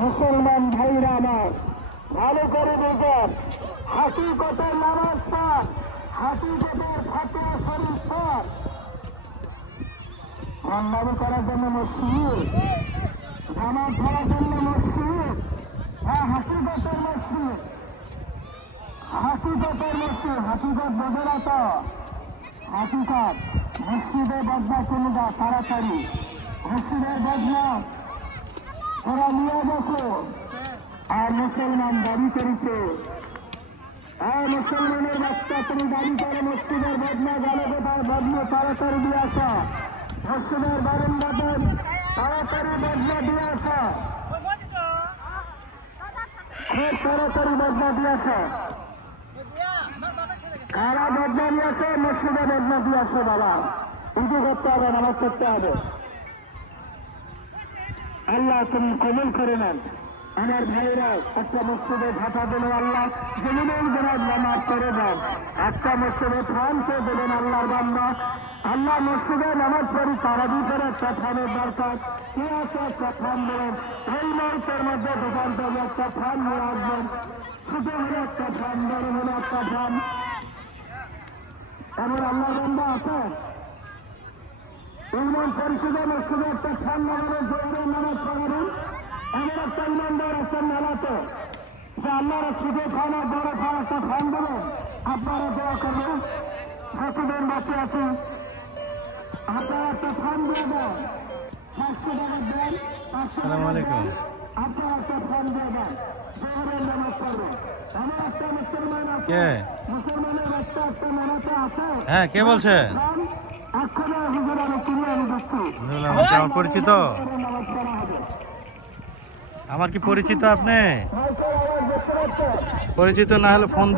মুসলমান ভাইরা আমার, ভালো করে দেখেন হাকিকতের নামাজ পান হাকিকতের ফাতিয়া শরীফ পান রমদানি করার জন্য মসজিদ। নামাজ পড়ার জন্য মসজিদ। হ্যাঁ হাকিকতের মসজিদ। হাকিকতের মসজিদ। হাকিকত না তো হাকিকত মসজিদে বদনা চলে যা তাড়াতাড়ি। মসজিদের বদনা ওরা নিয়ে গেছে। আর মুসলমান দাবি করেছে। আর মুসলমানের বাচ্চা তুমি দাবি করে, মসজিদের বদনা কোথায়? বদনা তাড়াতাড়ি দিয়ে আসা। মসজিদের বারান্দাতে তাড়াতাড়ি বদনা দিয়ে আসা। খুব তাড়াতাড়ি বদনা দিয়ে আসা। কারা বদনা দিয়ে আসে মসজিদে বদনা দিয়ে আসে বাবা। উঁচু করতে হবে, নামাজ করতে হবে। আল্লাহ তুমি কবুল করে নেন। আমার ভাইরা, একটা মসজিদে ভাতা দিল আল্লাহ জমিনের জনাব নামাজ করে দেন। একটা মসজিদে ফ্রান্সে দেবেন আল্লাহর বান্দা। আল্লাহ মসজিদে নামাজ পড়ি তারা ভিতরে একটা ফানের দরকার। কে আছে একটা ফান দেবেন এই মুহূর্তের মধ্যে দোকান থেকে একটা ফান নিয়ে আসবেন। ছোট হলে একটা ফান বড় হলে একটা ফান এমন আল্লাহ বান্দা আছে? ইউনিয়ন পরিষদে মসজিদে একটা ফান লাগানো জোরে নামাজ পড়াবেন। এমন একটা ইমানদার আছেন মেলাতে যে আল্লাহর শুধু খানা বড় খাওয়া একটা ফান দেবেন আপনারা দোয়া করবেন। হাসিদের বাঁচে আছে। আপনারা একটা ফান দিয়ে দেন। পাঁচশো টাকা দেন। আসসালামু আলাইকুম। আপনারা একটা ফান দিয়ে দেন। জোহরের নামাজ পড়বেন। একটা মুসলমান আছে। কে? মুসলমানের একটা মেলাতে আছে। হ্যাঁ কে বলছে? আমার পরিচিত? আমার কি পরিচিত আপনি? পরিচিত না হলে ফোন